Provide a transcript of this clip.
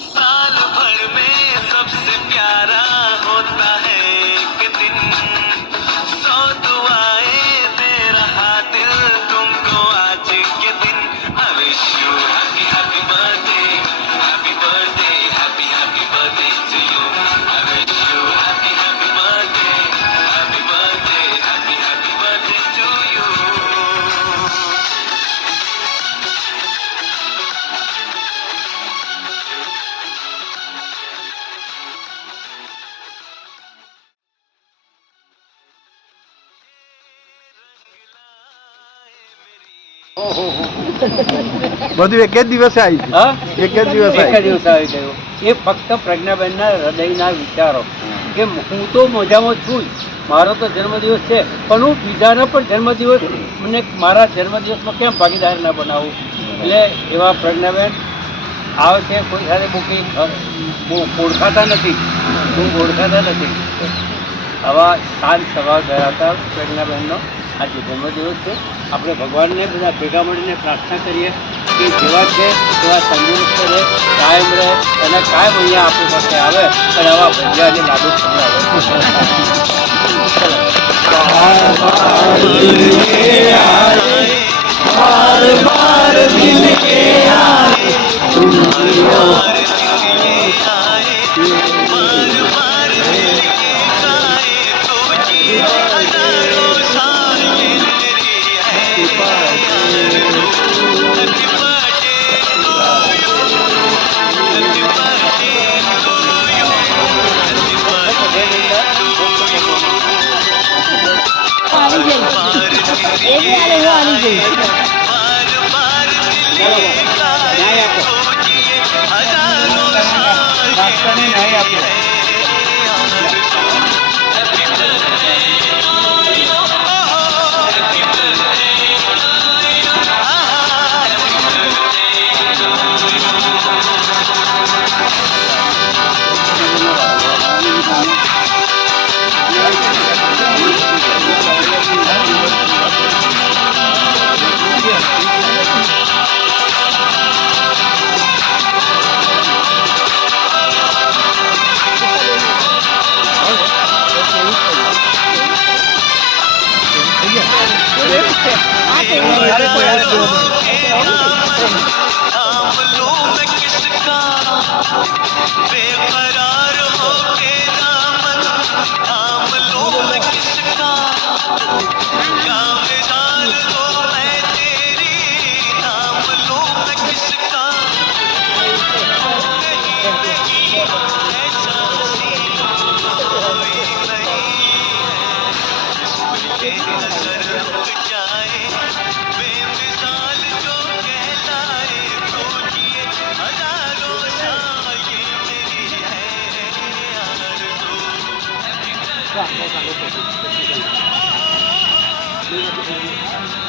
साल भर में सबसे प्यारा होता है एक दिन, 100 दुआएं दे रहा दिल तुमको आज के दिन। I wish you happy happy birthday, happy birthday, happy happy birthday to you. I wish you happy happy birthday, happy birthday, happy happy birthday to you. બધું એક જ દિવસે આવી ગયું. હા, એક જ દિવસ એક જ દિવસ આવી ગયું. એ ફક્ત પ્રજ્ઞાબેનના હૃદયના વિચારો કે હું તો મજામાં છું જ. મારો તો જન્મદિવસ છે, પણ હું બીજાનો પણ જન્મદિવસ મને મારા જન્મદિવસમાં કેમ ભાગીદાર ના બનાવું. એટલે એવા પ્રજ્ઞાબેન આવે છે, કોઈ સાથે બહુ ઓળખાતા નથી, આવા શાંત સ્વભાવ ધરાવતા પ્રજ્ઞાબેનનો આજે જન્મદિવસ છે. આપણે ભગવાનને બધા ભેગા મળીને પ્રાર્થના કરીએ કે જેવા છે એવા તંદુરસ્ત રહે, કાયમ રહે અને કાયમ અહીંયા આપણી પાસે આવે અને આવા ભજીયાને લાડુ बेकरार होके दामन थाम लूं मैं किसका, क्या मिसाल हो मैं तेरी थाम लूं मैं किसका। नहीं नहीं ऐसा सीन कोई नहीं है जिसपे नजर रुक जाए, बेमिसाल जो कहलाए। सोचिए हजारों साल ये मेरी है आरज़ू।